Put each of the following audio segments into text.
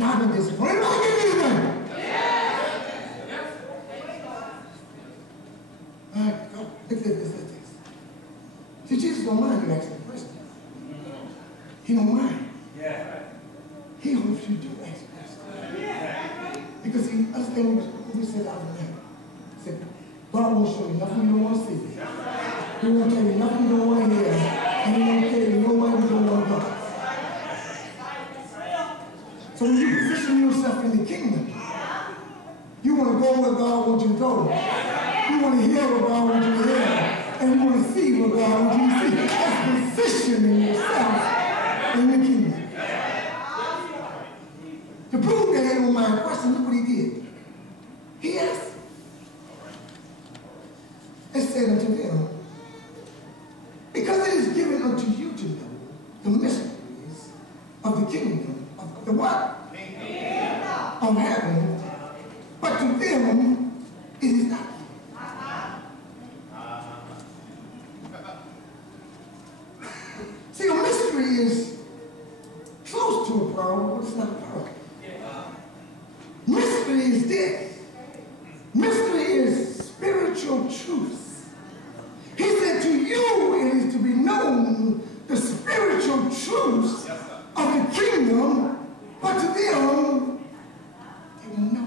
Now I've been disappointed. Anybody get anything? All right, go. Look at this. See, Jesus don't mind you asking questions. He don't mind. He hopes you do ask questions. Because he understands what we said out of that. He said, God won't show you nothing you don't want to see. He won't tell you nothing you don't want to hear. And he won't tell you no way you don't want to go. So when you position yourself in the kingdom, you want to go where God wants you to go. You want to hear what God wants you to hear. And you want to see what God wants you to see. That's positioning yourself in the kingdom. To prove that he don't mind questions, look what he did. He asked and said unto them, because it is given unto you to know the mysteries of the kingdom, of the what? Of heaven, but to them it is not. See, a mystery is close to a pearl, but it's not a pearl. Mystery is this. Mystery is spiritual truths. He said to you it is to be known the spiritual truths of the kingdom, but to them, they will know.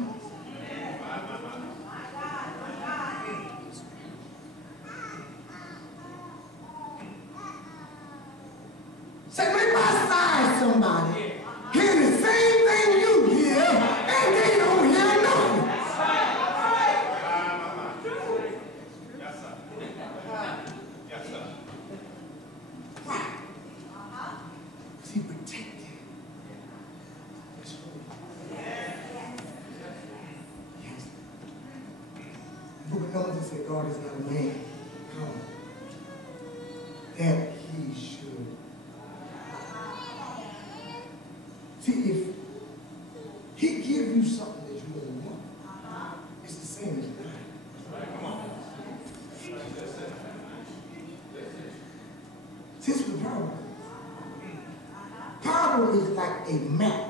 Say, make my side somebody. Hear the same thing you hear, and they don't hear nothing. Why? Because he protected. Yes. The book of Numbers said God is not a man. Come. That he should. See, if he give you something that you don't want, it's the same as that. Come on. See, this is the parable. Parable is like a map.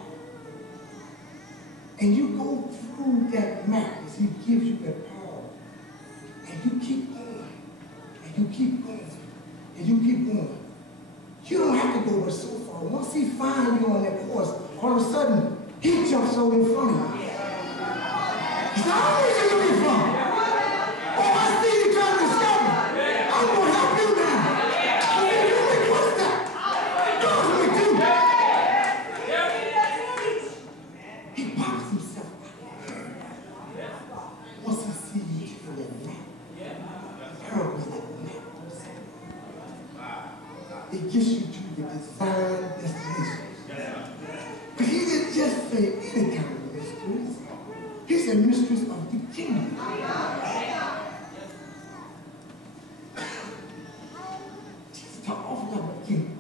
And you go through that map as he gives you that parable. And you keep going. And you keep going. And you keep going. You don't have to go but so far. Once he finds you on that course, all of a sudden, he jumps over in front of you. He said, "Where are you looking from? Oh, I see you trying to discover. I'm going to help you now." He said, "You make what's that? Talk to me too." He pops himself out. Once he sees you in that map, parable is like a map. It gets you to the desired destination. But he didn't just say any kind of mysteries. He said mysteries of the kingdom. Jesus talked awful lot about the kingdom.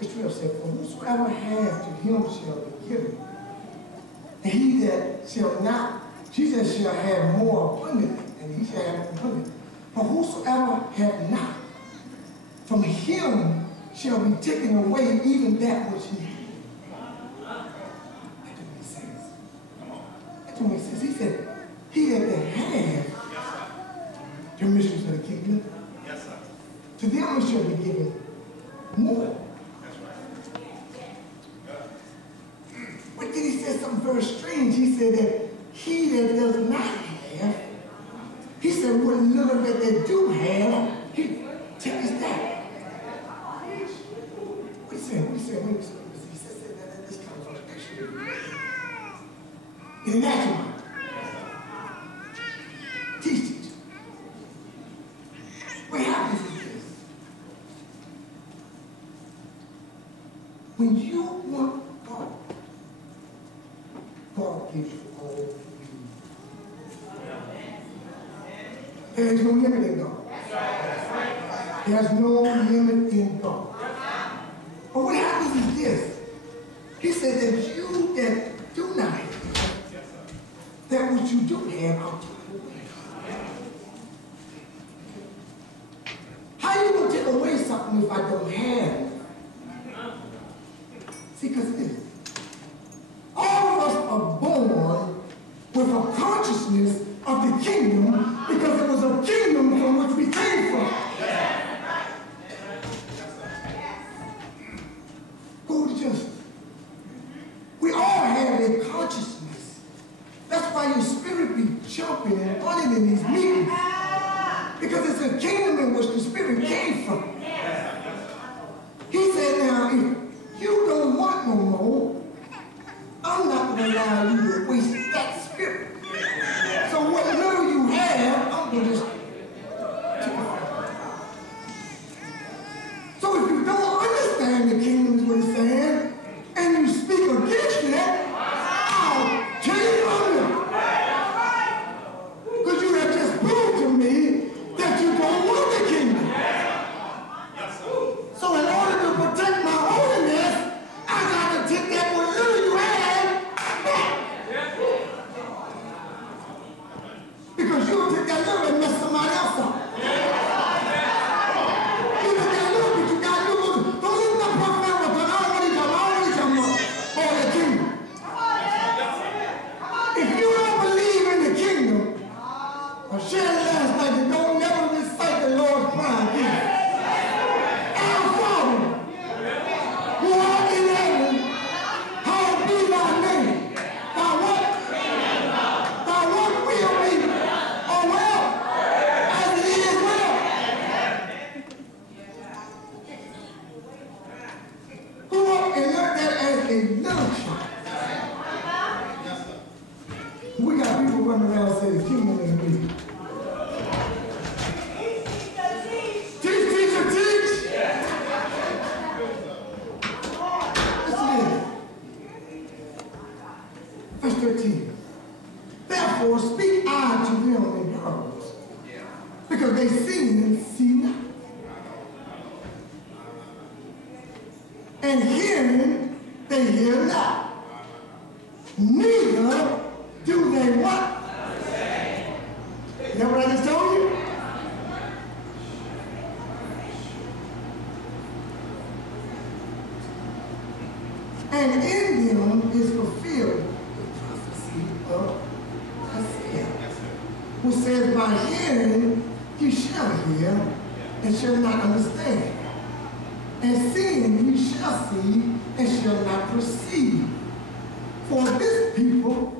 Verse 12 said, "For whosoever has to him shall be given, and he that shall not, Jesus shall have more abundantly, and he shall have more abundantly. For whosoever hath not, from him shall be taken away even that which he had." That don't make sense. That don't make sense. He said, he that have the mysteries of the kingdom, to them shall be given more. But then he said something very strange. He said that he that does not have, he said what little that they do have, he tells that. What he said? He said that this comes from the dictionary. In the natural mind. Teach it. What happens is this. When you want God, God gives you all you need. There's no limit in God. There's no limit in God. But what happens is this. He said that you that do not have, that what you do have, I'll take away. How are you going to take away something if I don't have. See, because all of us are born with a consciousness of the kingdom because it was a kingdom from which we came from. Go to justice. We all have a consciousness. That's why your spirit be jumping and running in these meetings. Because it's a kingdom in which the spirit came from. He said, now, if you don't want no more, I'm not going to allow you to waste that spirit. So what little you have, I'm going to just take it. So if you don't understand the kingdom is what it's saying, and you speak against it, I'll tell you from you. Because you have just proved to me that you don't want the kingdom. So in order to protect my holiness, I got to take that what little you have back. Because you'll take that little and mess somebody else up. You take that little, but you got little. Don't even know prophet with it. I already come for the kingdom. If you don't believe in the kingdom, I shared last night that don't never recite the Lord's Prayer again. Our Father, who art in heaven, hallowed be thy name. Thy what? Thy what will be, or well, as it is well. Grew up and learned that as a little child. We got people running around saying the kingdom is me. Teach, teacher, teach. Listen here. Verse 13. Therefore speak I to them in parables, because they see and see not, and hearing they hear not, neither do they what? You know what I just told you? And in them is fulfilled the prophecy of Isaiah, who says, by hearing you shall hear and shall not understand, and seeing you shall see and shall not perceive. For this people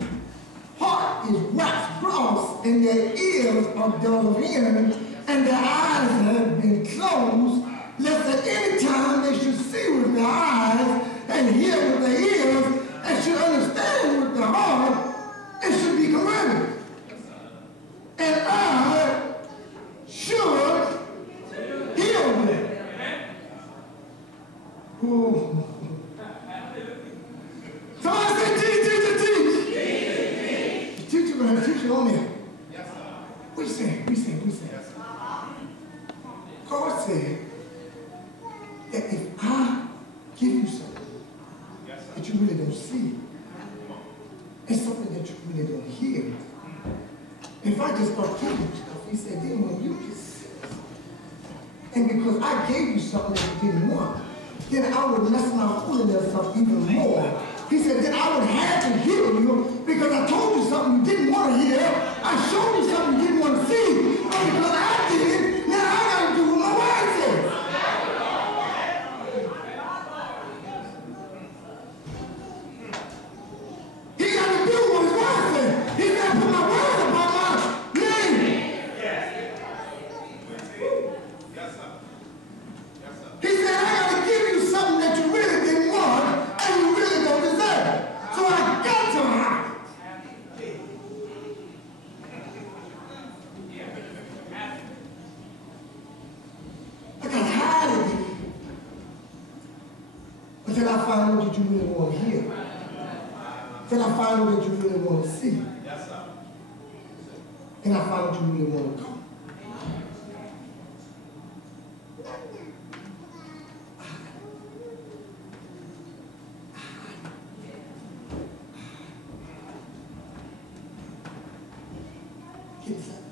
heart is waxed gross, and their ears are dull of hearing, and their eyes have been closed, lest at any time they should see with their eyes, and hear with their ears, and should understand with their heart, and should be converted. And I should heal them. Ooh. Somebody say, teach, teacher, teach. The teacher going to teach you on there. Yes, sir. We say. Yes, sir. God said that if I give you something that you really don't see, and something that you really don't hear, if I just start giving you stuff, he said, then when you just sit, and because I gave you something that you didn't want, then I would mess my holiness up even more. He said, then I would have to heal you because I told you something you didn't want to hear. I showed you something you didn't want to see. But because I did, now I got to do what my word says. He got to do what his word says. He got to put my word upon my name. He said, I got to give you something that you really didn't want and you really don't deserve. So I got to hide. I got to hide it until I find out what you really want to hear. Until I find out what you really want to see. And I find out what you really want to do. Get inside.